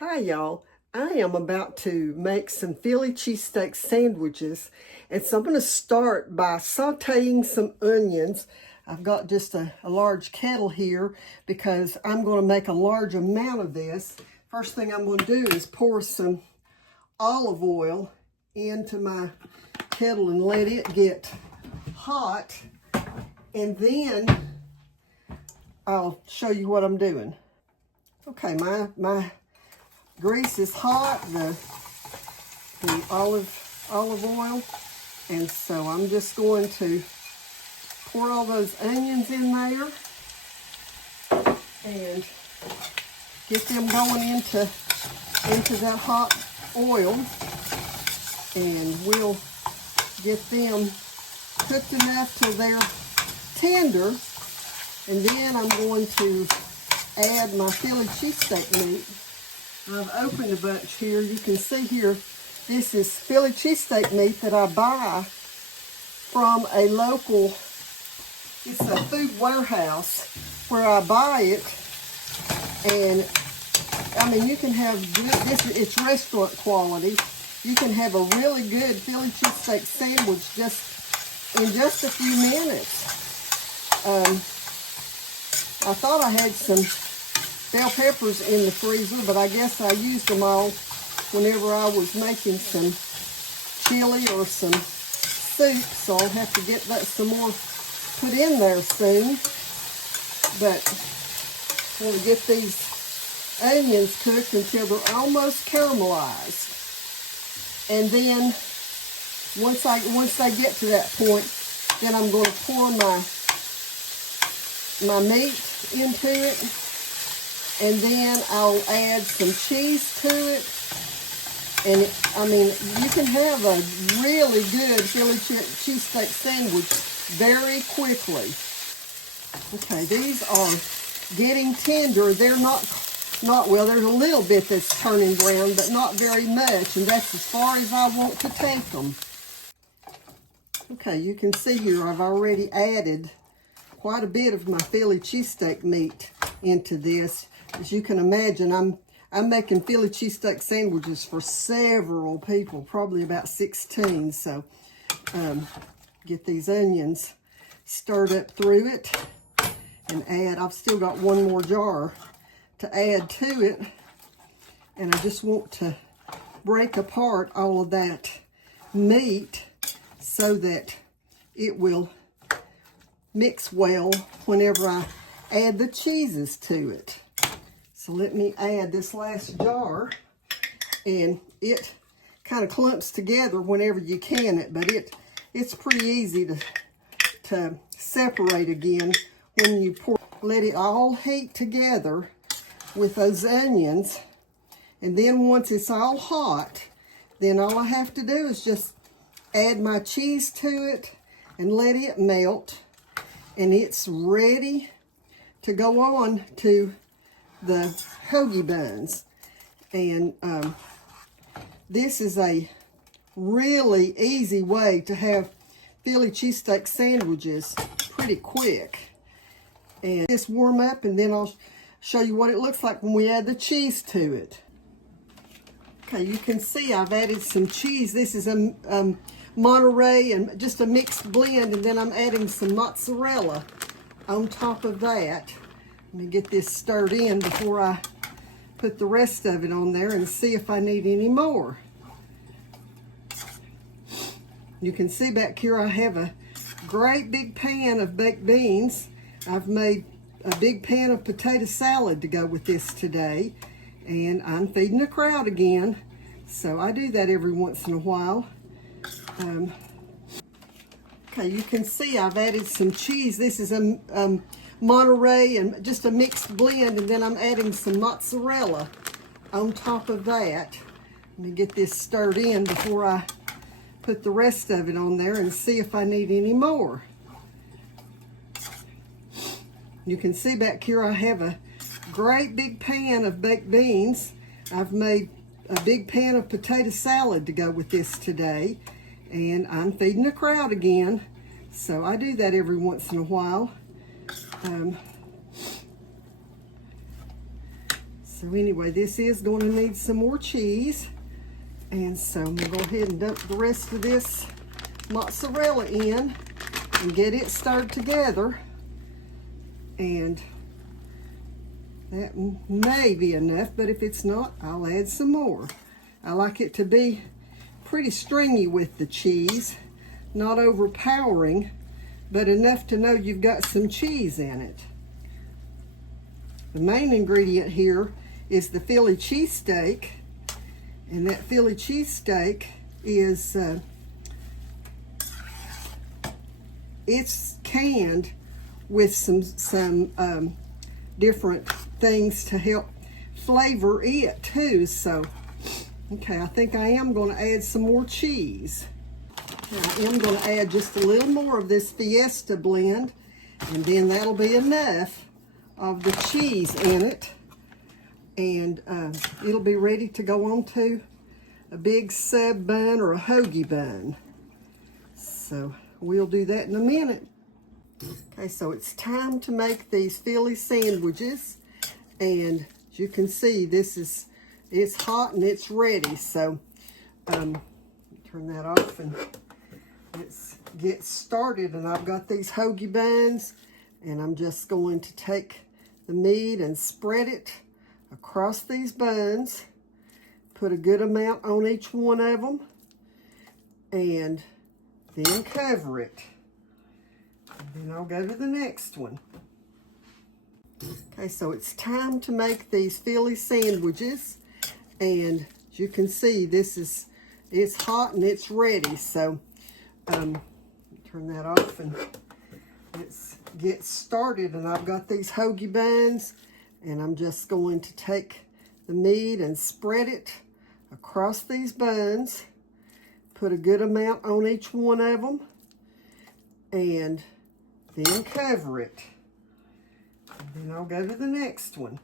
Hi y'all, I am about to make some Philly cheesesteak sandwiches, and so I'm going to start by sauteing some onions. I've got just a large kettle here because I'm going to make a large amount of this. First thing I'm going to do is pour some olive oil into my kettle and let it get hot, and then I'll show you what I'm doing. Okay, my grease is hot, the olive oil, and so I'm just going to pour all those onions in there and get them going into that hot oil, and we'll get them cooked enough till they're tender, and then I'm going to add my Philly cheesesteak meat. I've opened a bunch here. You can see here, this is Philly cheesesteak meat that I buy from a local, it's a food warehouse where I buy it. And I mean, you can have this, it's restaurant quality. You can have a really good Philly cheesesteak sandwich in just a few minutes. I thought I had some bell peppers in the freezer, but I guess I used them all whenever I was making some chili or some soup, so I'll have to get some more put in there soon. But I'm going to get these onions cooked until they're almost caramelized. And then once they get to that point, then I'm going to pour my meat into it. And then I'll add some cheese to it. And I mean, you can have a really good Philly cheesesteak sandwich very quickly. Okay, these are getting tender. They're not well, there's a little bit that's turning brown, but not very much. And that's as far as I want to take them. Okay, you can see here I've already added quite a bit of my Philly cheesesteak meat into this. As you can imagine, I'm making Philly cheesesteak sandwiches for several people, probably about 16. So get these onions stirred up through it and add, I've still got one more jar to add to it. And I just want to break apart all of that meat so that it will mix well whenever I add the cheeses to it. So let me add this last jar, and it kind of clumps together whenever you can it, but it's pretty easy to separate again when you pour. Let it all heat together with those onions, and then once it's all hot, then all I have to do is just add my cheese to it and let it melt, and it's ready to go on to the hoagie buns. And this is a really easy way to have Philly cheesesteak sandwiches pretty quick. And just warm up, and then I'll show you what it looks like when we add the cheese to it. Okay, you can see I've added some cheese. This is a Monterey and just a mixed blend, and then I'm adding some mozzarella on top of that. Let me get this stirred in before I put the rest of it on there and see if I need any more. You can see back here I have a great big pan of baked beans. I've made a big pan of potato salad to go with this today. And I'm feeding the crowd again. So I do that every once in a while. Okay, you can see I've added some cheese. This is a Monterey and just a mixed blend, and then I'm adding some mozzarella on top of that. Let me get this stirred in before I put the rest of it on there and see if I need any more. You can see back here I have a great big pan of baked beans. I've made a big pan of potato salad to go with this today, and I'm feeding the crowd again. So I do that every once in a while. So anyway, this is going to need some more cheese. And so I'm going to go ahead and dump the rest of this mozzarella in and get it stirred together. And that may be enough, but if it's not, I'll add some more. I like it to be pretty stringy with the cheese, not overpowering, but enough to know you've got some cheese in it. The main ingredient here is the Philly cheesesteak, and that Philly cheesesteak is it's canned with some different things to help flavor it too. So okay, I think I am going to add some more cheese. I am going to add just a little more of this Fiesta blend, and then that'll be enough of the cheese in it, and it'll be ready to go on to a big sub bun or a hoagie bun. So we'll do that in a minute. Okay, so it's time to make these Philly sandwiches, and as you can see, it's hot and it's ready. So turn that off and let's get started. And I've got these hoagie buns, and I'm just going to take the meat and spread it across these buns, put a good amount on each one of them, and then cover it. And then I'll go to the next one. Okay, so it's time to make these Philly sandwiches, and as you can see, it's hot and it's ready. So turn that off and let's get started. And I've got these hoagie buns, and I'm just going to take the meat and spread it across these buns, put a good amount on each one of them, and then cover it. And then I'll go to the next one.